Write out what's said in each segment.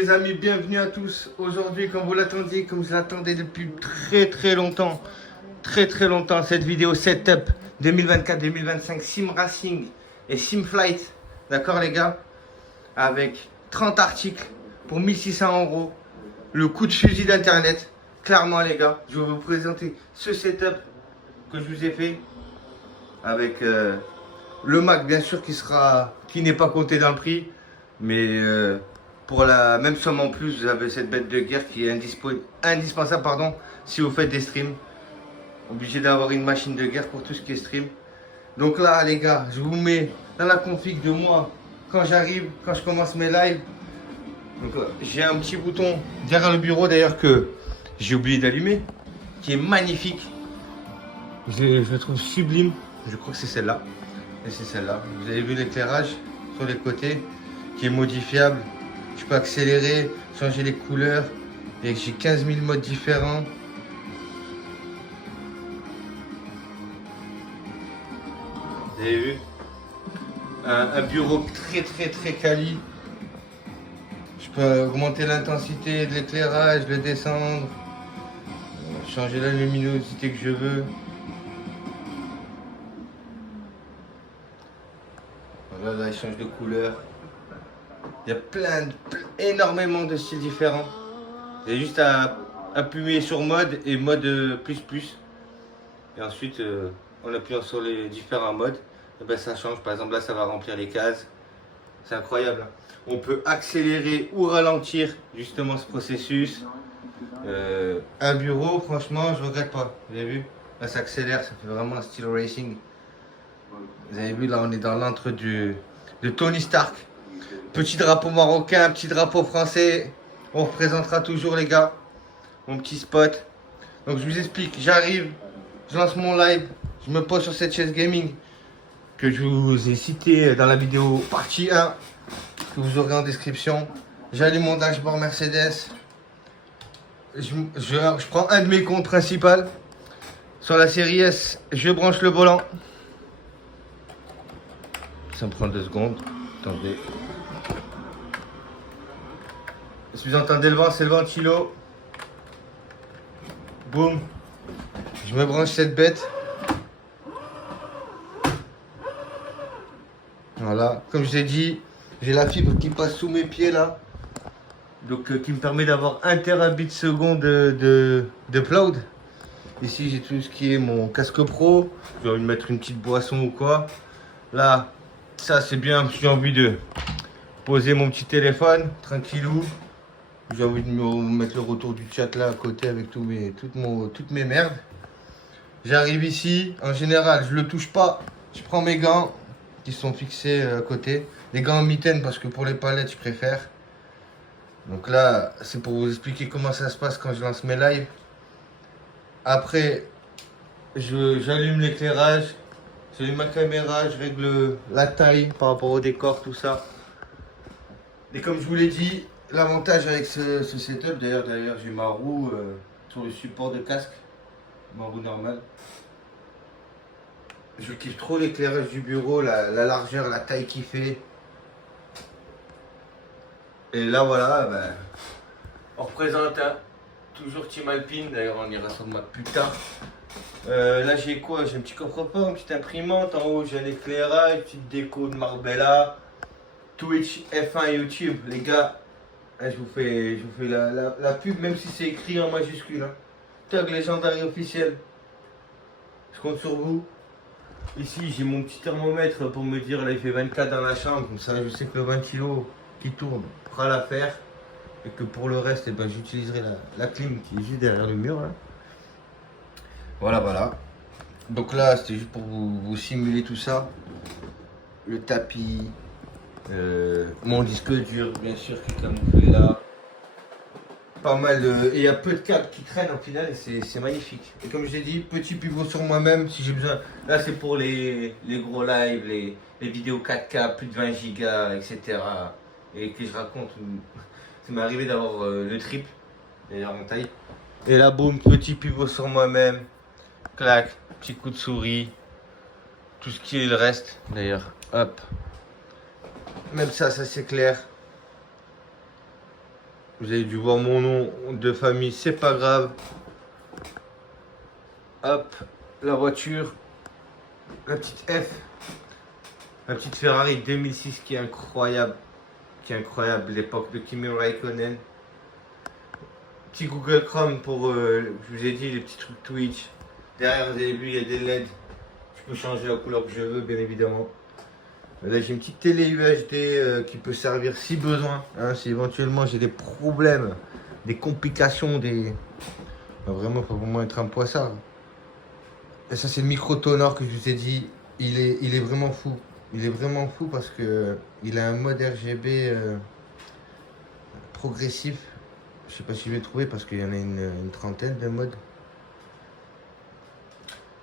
les amis, bienvenue à tous. Aujourd'hui, comme vous l'attendiez, comme je l'attendais depuis très longtemps, cette vidéo setup 2024-2025 Sim Racing et Sim Flight. D'accord les gars? Avec 30 articles pour 1600 euros. Le coup de fusil d'internet. Clairement les gars, je vais vous présenter ce setup que je vous ai fait avec le Mac bien sûr qui n'est pas compté dans le prix, mais pour la même somme en plus vous avez cette bête de guerre qui est indispensable pardon, si vous faites des streams. Obligé d'avoir une machine de guerre pour tout ce qui est stream. Donc là les gars, je vous mets dans la config de moi quand j'arrive, quand je commence mes lives. Donc j'ai un petit bouton derrière le bureau d'ailleurs que j'ai oublié d'allumer, qui est magnifique. Je le trouve sublime. Je crois que c'est celle-là. Et c'est celle-là. Vous avez vu l'éclairage sur les côtés qui est modifiable. Je peux accélérer, changer les couleurs. Et j'ai 15 000 modes différents. Vous avez vu un bureau très quali. Je peux augmenter l'intensité de l'éclairage, le descendre, changer la luminosité que je veux. Voilà, là il change de couleur. Il y a énormément de styles différents. Il y a juste à appuyer sur mode et mode plus. Et ensuite, en appuyant sur les différents modes, et ben ça change. Par exemple là ça va remplir les cases. C'est incroyable. On peut accélérer ou ralentir justement ce processus. Un bureau, franchement, je regrette pas. Vous avez vu? Là ça accélère, ça fait vraiment un style racing. Vous avez vu, là on est dans l'antre de Tony Stark. Petit drapeau marocain, petit drapeau français. On représentera toujours les gars. Mon petit spot. Donc je vous explique, j'arrive, je lance mon live, je me pose sur cette chaise gaming que je vous ai cité dans la vidéo partie 1 que vous aurez en description. J'allume mon dashboard Mercedes. Je prends un de mes comptes principaux. Sur la série S, je branche le volant. Ça me prend 2 secondes. Attendez. Si vous entendez le vent, c'est le ventilo. Boum. Je me branche cette bête. Voilà. Comme je l'ai dit, j'ai la fibre qui passe sous mes pieds là. Donc qui me permet d'avoir 1 terabit seconde de upload. Ici j'ai tout ce qui est mon casque pro. J'ai envie de mettre une petite boisson ou quoi. Là, ça c'est bien si j'ai envie de poser mon petit téléphone, tranquillou. J'ai envie de me mettre le retour du chat là à côté avec toutes mes merdes. J'arrive ici, en général je le touche pas. Je prends mes gants qui sont fixés à côté. Les gants en mitaine parce que pour les palettes je préfère. Donc là c'est pour vous expliquer comment ça se passe quand je lance mes lives. Après j'allume l'éclairage, j'allume ma caméra, je règle la taille par rapport au décor, tout ça. Et comme je vous l'ai dit, l'avantage avec ce setup, d'ailleurs j'ai ma roue sur le support de casque, ma roue normale. Je kiffe trop l'éclairage du bureau, la largeur, la taille qu'il fait. Et là voilà, ben, on représente toujours Team Alpine, d'ailleurs on ira sur ma putain. Là j'ai quoi? J'ai un petit coffre-fort, une petite imprimante, en haut j'ai un éclairage, une petite déco de Marbella, Twitch, F1 YouTube, les gars. Je vous fais la pub, même si c'est écrit en majuscule. Hein. Tag légendaire officiel. Je compte sur vous. Ici, j'ai mon petit thermomètre pour me dire, là, il fait 24 dans la chambre. Comme ça, je sais que le ventilo qui tourne fera l'affaire. Et que pour le reste, eh ben, j'utiliserai la clim qui est juste derrière le mur. Là. Voilà. Donc là, c'était juste pour vous simuler tout ça. Le tapis. Mon disque dur bien sûr qui est camouflé là, pas mal et il y a peu de câbles qui traînent au final et c'est magnifique. Et comme je l'ai dit, petit pivot sur moi-même si j'ai besoin. Là c'est pour les gros lives, les vidéos 4K, plus de 20 gigas, etc. Et que je raconte, ça m'est arrivé d'avoir le triple d'ailleurs en taille. Et là boum, petit pivot sur moi-même, clac, petit coup de souris, tout ce qui est le reste d'ailleurs, hop. Même ça s'éclaire. Vous avez dû voir mon nom de famille, c'est pas grave. Hop, la voiture, la petite F, la petite Ferrari 2006 qui est incroyable. L'époque de Kimi Raikkonen. Petit Google Chrome pour, je vous ai dit, les petits trucs Twitch. Derrière, vous avez vu, il y a des LED. Je peux changer la couleur que je veux, bien évidemment. Là, j'ai une petite télé UHD qui peut servir si besoin. Hein, si éventuellement j'ai des problèmes, des complications, des... Enfin, vraiment, il faut vraiment être un poissard. Et ça, c'est le micro-tonor que je vous ai dit. Il est vraiment fou. Il est vraiment fou parce que il a un mode RGB progressif. Je sais pas si je vais trouver parce qu'il y en a une trentaine de modes.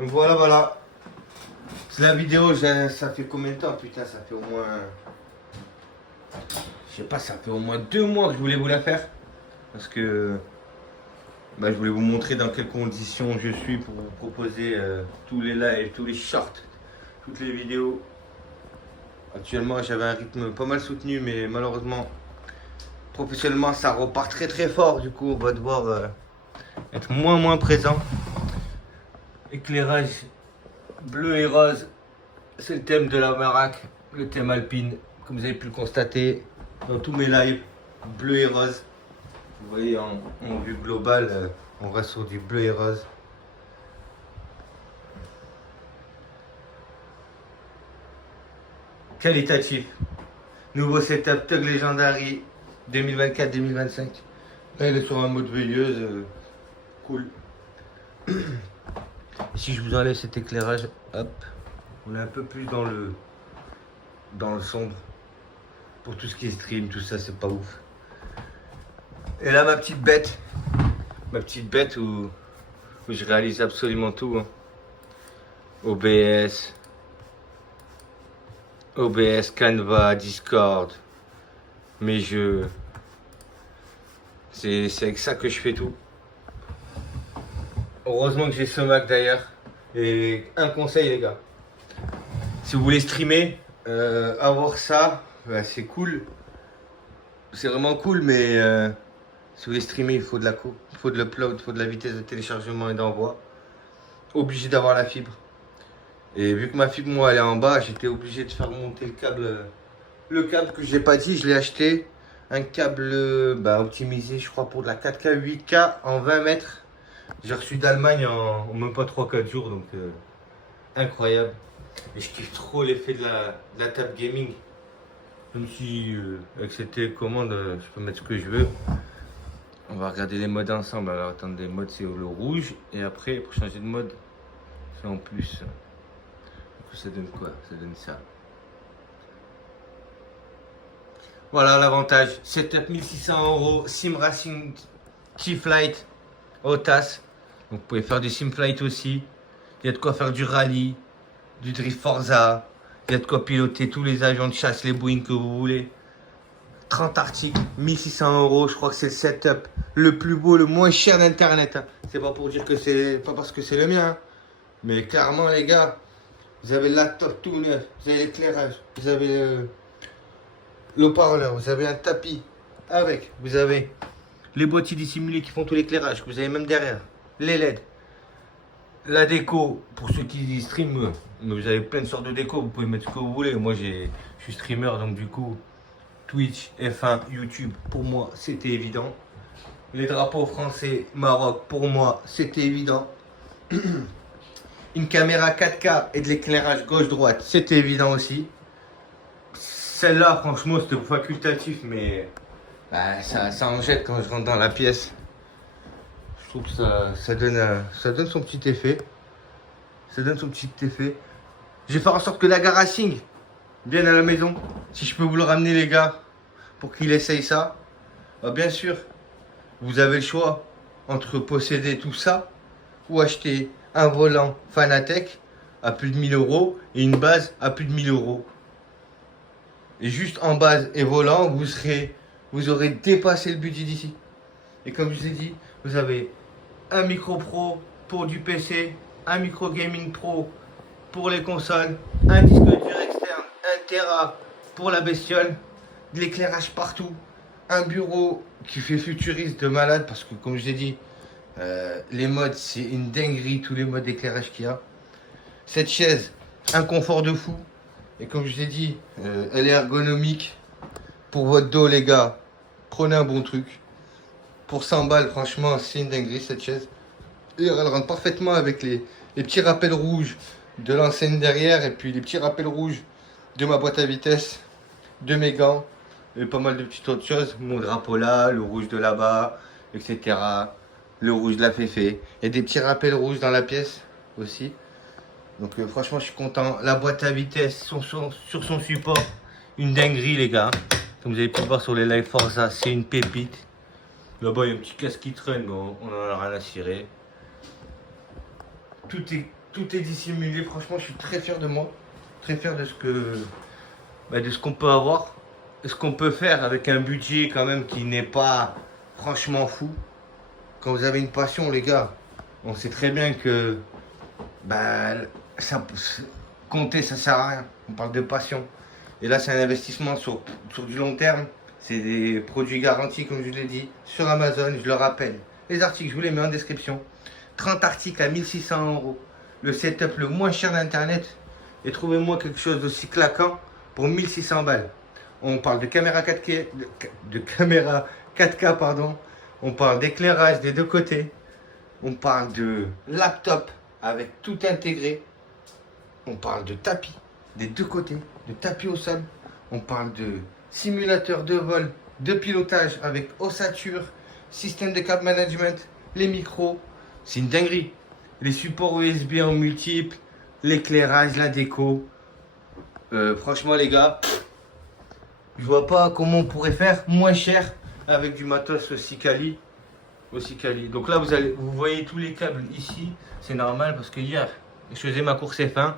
Donc voilà. C'est la vidéo, ça fait combien de temps? Putain, ça fait au moins... Je sais pas, ça fait au moins 2 mois que je voulais vous la faire. Parce que... Bah, je voulais vous montrer dans quelles conditions je suis pour vous proposer tous les lives, tous les shorts, toutes les vidéos. Actuellement, j'avais un rythme pas mal soutenu, mais malheureusement, professionnellement, ça repart très fort. Du coup, on va devoir être moins présent. Éclairage bleu et rose, c'est le thème de la baraque, le thème alpine, comme vous avez pu le constater dans tous mes lives, bleu et rose. Vous voyez, en vue globale, on reste sur du bleu et rose. Qualitatif. Nouveau setup Tug Legendary 2024-2025. Là, il est sur un mode veilleuse. Cool. Si je vous enlève cet éclairage, hop, on est un peu plus dans le sombre. Pour tout ce qui est stream, tout ça, c'est pas ouf. Et là, ma petite bête où je réalise absolument tout. Hein. OBS, Canva, Discord, mes jeux. C'est avec ça que je fais tout. Heureusement que j'ai ce Mac d'ailleurs. Et un conseil les gars. Si vous voulez streamer, avoir ça, bah, c'est cool. C'est vraiment cool, mais si vous voulez streamer, il faut de l'upload, il faut de la vitesse de téléchargement et d'envoi. Obligé d'avoir la fibre. Et vu que ma fibre, moi, elle est en bas, j'étais obligé de faire monter le câble. Le câble que je n'ai pas dit, je l'ai acheté. Un câble optimisé, je crois, pour de la 4K, 8K en 20 mètres. J'ai reçu d'Allemagne en même pas 3-4 jours, donc incroyable. Et je kiffe trop l'effet de la table gaming. Même si avec cette télécommande, je peux mettre ce que je veux. On va regarder les modes ensemble. Alors attendez, les modes c'est le rouge. Et après, pour changer de mode, c'est en plus. Ça donne quoi? Ça donne ça. Voilà l'avantage. Setup 1600 €. Sim Racing T-Flight Otas. Donc vous pouvez faire du Sim Flight aussi. Il y a de quoi faire du rallye, du drift Forza. Il y a de quoi piloter tous les avions de chasse, les Boeing que vous voulez. 30 articles, 1600 €. Je crois que c'est le setup le plus beau, le moins cher d'internet. Hein. C'est pas pour dire que c'est pas parce que c'est le mien. Hein. Mais clairement les gars, vous avez le laptop tout neuf, vous avez l'éclairage, vous avez l'haut-parleur, vous avez un tapis avec, vous avez les boîtiers dissimulés qui font tout l'éclairage, que vous avez même derrière, les LED, la déco, pour ceux qui streament, vous avez plein de sortes de déco, vous pouvez mettre ce que vous voulez. Moi je suis streamer, donc du coup, Twitch, F1, YouTube, pour moi c'était évident. Les drapeaux français, Maroc, pour moi c'était évident. Une caméra 4K et de l'éclairage gauche-droite, c'était évident aussi. Celle-là, franchement, c'était facultatif, mais bah, ça en jette quand je rentre dans la pièce. Je trouve que ça donne son petit effet. Ça donne son petit effet. Je vais faire en sorte que la Racing vienne à la maison. Si je peux vous le ramener, les gars, pour qu'il essaye ça. Bah, bien sûr, vous avez le choix entre posséder tout ça ou acheter un volant Fanatec à plus de 1000 € et une base à plus de 1000 €. Et juste en base et volant, vous aurez dépassé le budget d'ici. Et comme je vous ai dit, vous avez un micro pro pour du PC, un micro gaming pro pour les consoles, un disque dur externe, 1 Tera pour la bestiole, de l'éclairage partout, Un bureau qui fait futuriste de malade parce que comme je l'ai dit, les modes c'est une dinguerie, tous les modes d'éclairage qu'il y a. Cette chaise, un confort de fou. Et comme je l'ai dit, elle est ergonomique. Pour votre dos les gars, prenez un bon truc. Pour 100 balles, franchement, c'est une dinguerie cette chaise. Et elle rentre parfaitement avec les petits rappels rouges de l'enseigne derrière et puis les petits rappels rouges de ma boîte à vitesse, de mes gants et pas mal de petites autres choses. Mon drapeau là, le rouge de là-bas, etc. Le rouge de la féfé. Et des petits rappels rouges dans la pièce aussi. Donc franchement, je suis content. La boîte à vitesse sur son support, une dinguerie les gars. Comme vous avez pu voir sur les live Forza, c'est une pépite. Là-bas, il y a un petit casque qui traîne, mais on en a rien à cirer. Tout est dissimulé. Franchement, je suis très fier de moi. Très fier de ce qu'on peut avoir. Et ce qu'on peut faire avec un budget quand même qui n'est pas franchement fou. Quand vous avez une passion, les gars, on sait très bien que compter, ça sert à rien. On parle de passion. Et là, c'est un investissement sur du long terme. C'est des produits garantis, comme je l'ai dit, sur Amazon, je le rappelle. Les articles, je vous les mets en description. 30 articles à 1600 euros. Le setup le moins cher d'Internet. Et trouvez-moi quelque chose d'aussi claquant pour 1600 balles. On parle de caméra 4K, de caméra 4K, pardon. On parle d'éclairage des deux côtés. On parle de laptop avec tout intégré. On parle de tapis des deux côtés, de tapis au sol. On parle de simulateur de vol, de pilotage avec ossature, système de cap management, les micros. C'est une dinguerie. Les supports USB en multiple, l'éclairage, la déco. Franchement les gars, je vois pas comment on pourrait faire moins cher avec du matos aussi quali. Donc là vous voyez tous les câbles ici. C'est normal parce que hier je faisais ma course F1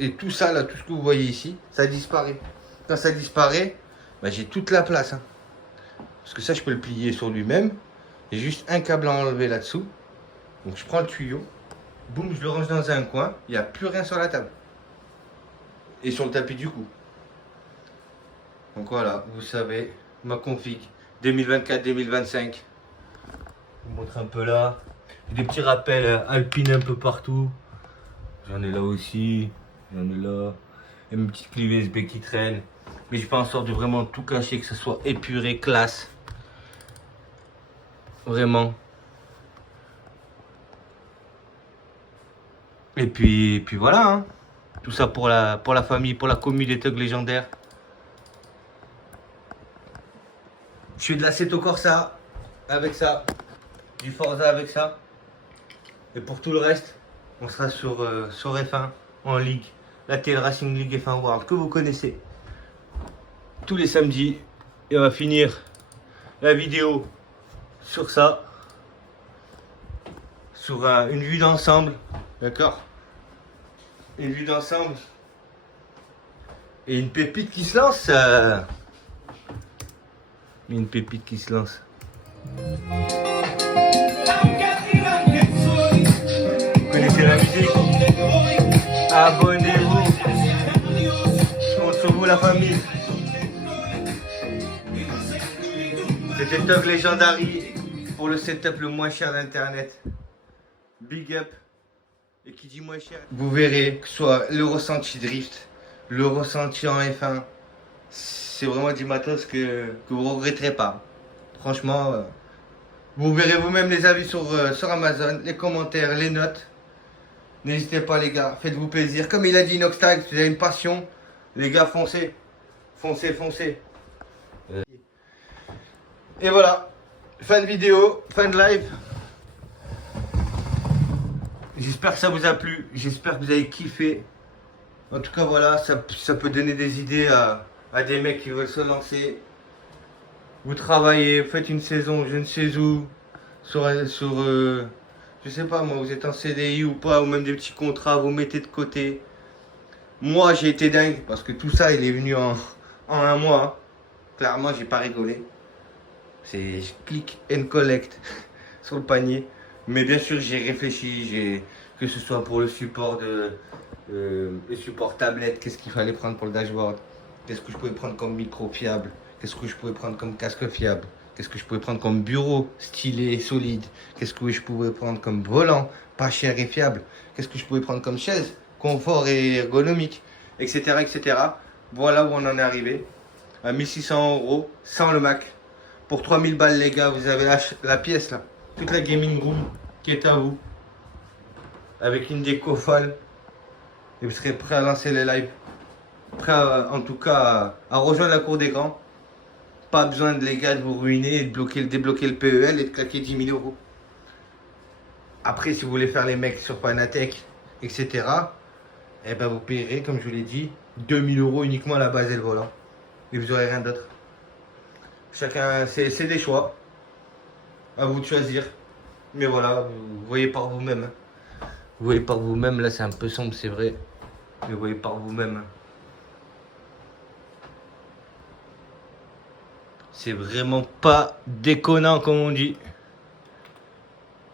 et tout ça là, tout ce que vous voyez ici, ça disparaît. Quand ça disparaît, j'ai toute la place. Hein. Parce que ça je peux le plier sur lui-même. J'ai juste un câble à enlever là-dessous. Donc je prends le tuyau, boum, je le range dans un coin, il n'y a plus rien sur la table. Et sur le tapis du coup. Donc voilà, vous savez, ma config 2024-2025. Je vous montre un peu là. J'ai des petits rappels Alpine un peu partout. J'en ai là aussi, j'en ai là. Et mes petites clés USB qui traînent. Mais je fais en sorte de vraiment tout cacher, que ce soit épuré, classe. Vraiment. Et puis voilà, hein. Tout ça pour la famille, pour la commu des thugs légendaires. Je fais de l'Assetto Corsa avec ça, du Forza avec ça. Et pour tout le reste, on sera sur F1 en Ligue, la TL Racing League F1 World que vous connaissez. Tous les samedis. Et on va finir la vidéo sur ça. Sur une vue d'ensemble. D'accord? Une vue d'ensemble. Et une pépite qui se lance. Une pépite qui se lance. Vous connaissez la musique? Abonnez-vous. Je compte sur vous la famille. C'était Thug Legendary pour le setup le moins cher d'internet. Big up. Et qui dit moins cher, vous verrez que ce soit le ressenti drift, le ressenti en F1, c'est vraiment du matos que vous ne regretterez pas. Franchement, vous verrez vous-même les avis sur Amazon, les commentaires, les notes. N'hésitez pas les gars, faites-vous plaisir. Comme il a dit Inoxtag, si vous avez une passion, les gars foncez, foncez, foncez. Et voilà, fin de vidéo, fin de live. J'espère que ça vous a plu, j'espère que vous avez kiffé. En tout cas voilà, ça peut donner des idées à des mecs qui veulent se lancer. Vous travaillez, vous faites une saison, je ne sais où, je sais pas moi, vous êtes en CDI ou pas, ou même des petits contrats, vous mettez de côté. Moi j'ai été dingue, parce que tout ça il est venu en un mois. Clairement j'ai pas rigolé. C'est je clique and collect sur le panier. Mais bien sûr, j'ai réfléchi, que ce soit pour le support le support tablette, qu'est-ce qu'il fallait prendre pour le dashboard, qu'est-ce que je pouvais prendre comme micro fiable, Qu'est-ce que je pourrais prendre comme casque fiable? Qu'est-ce que je pourrais prendre comme bureau stylé et solide? Qu'est-ce que je pourrais prendre comme volant pas cher et fiable? Qu'est-ce que je pourrais prendre comme chaise confort et ergonomique, etc., etc. Voilà où on en est arrivé. À 1600 € sans le Mac. Pour 3000 balles, les gars, vous avez la pièce là. Toute la gaming room qui est à vous. Avec une déco folle. Et vous serez prêt à lancer les lives. Prêt en tout cas à rejoindre la cour des grands. Pas besoin de les gars de vous ruiner et de débloquer le PEL et de claquer 10 000 €. Après, si vous voulez faire les mecs sur Fanatec, etc., eh ben vous payerez, comme je vous l'ai dit, 2000 € uniquement à la base et le volant. Et vous n'aurez rien d'autre. Chacun, c'est des choix. À vous de choisir. Mais voilà, vous voyez par vous-même. Vous voyez par vous-même, là c'est un peu sombre, c'est vrai. Mais vous voyez par vous-même. C'est vraiment pas déconnant comme on dit.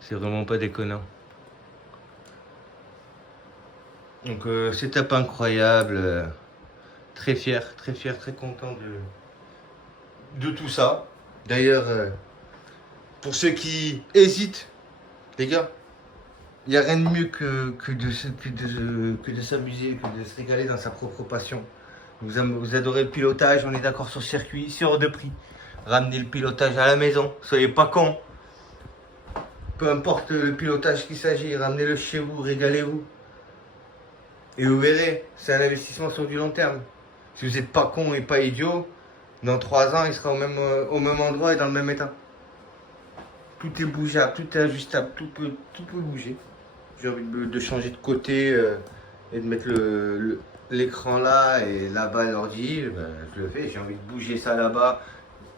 C'est vraiment pas déconnant. Donc setup incroyable. Très fier, très content de tout ça. D'ailleurs, pour ceux qui hésitent, les gars, il n'y a rien de mieux que de s'amuser, que de se régaler dans sa propre passion. Vous adorez le pilotage, on est d'accord sur circuit, c'est hors de prix. Ramenez le pilotage à la maison, soyez pas cons. Peu importe le pilotage qu'il s'agit, ramenez-le chez vous, régalez-vous. Et vous verrez, c'est un investissement sur du long terme. Si vous n'êtes pas con et pas idiot, dans 3 ans, il sera au même endroit et dans le même état. Tout est bougeable, tout est ajustable, tout peut bouger. J'ai envie de changer de côté et de mettre l'écran là et là-bas l'ordi, ben, je le fais. J'ai envie de bouger ça là-bas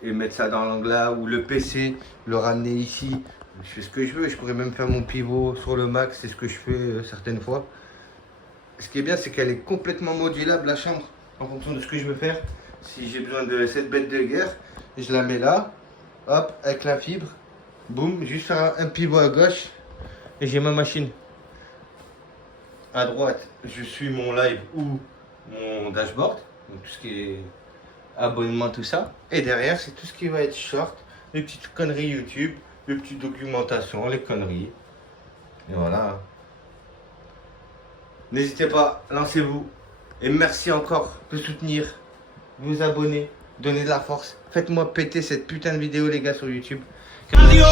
et mettre ça dans l'angle là, ou le PC, le ramener ici. Je fais ce que je veux, je pourrais même faire mon pivot sur le Mac, c'est ce que je fais certaines fois. Ce qui est bien, c'est qu'elle est complètement modulable, la chambre, en fonction de ce que je veux faire. Si j'ai besoin de cette bête de guerre, je la mets là, hop, avec la fibre, boum, juste faire un pivot à gauche et j'ai ma machine. À droite, je suis mon live ou mon dashboard, donc tout ce qui est abonnement, tout ça. Et derrière, c'est tout ce qui va être short, les petites conneries YouTube, les petites documentations, les conneries. Et voilà. N'hésitez pas, lancez-vous. Et merci encore de soutenir, vous abonner, donner de la force. Faites-moi péter cette putain de vidéo les gars sur YouTube. Adios.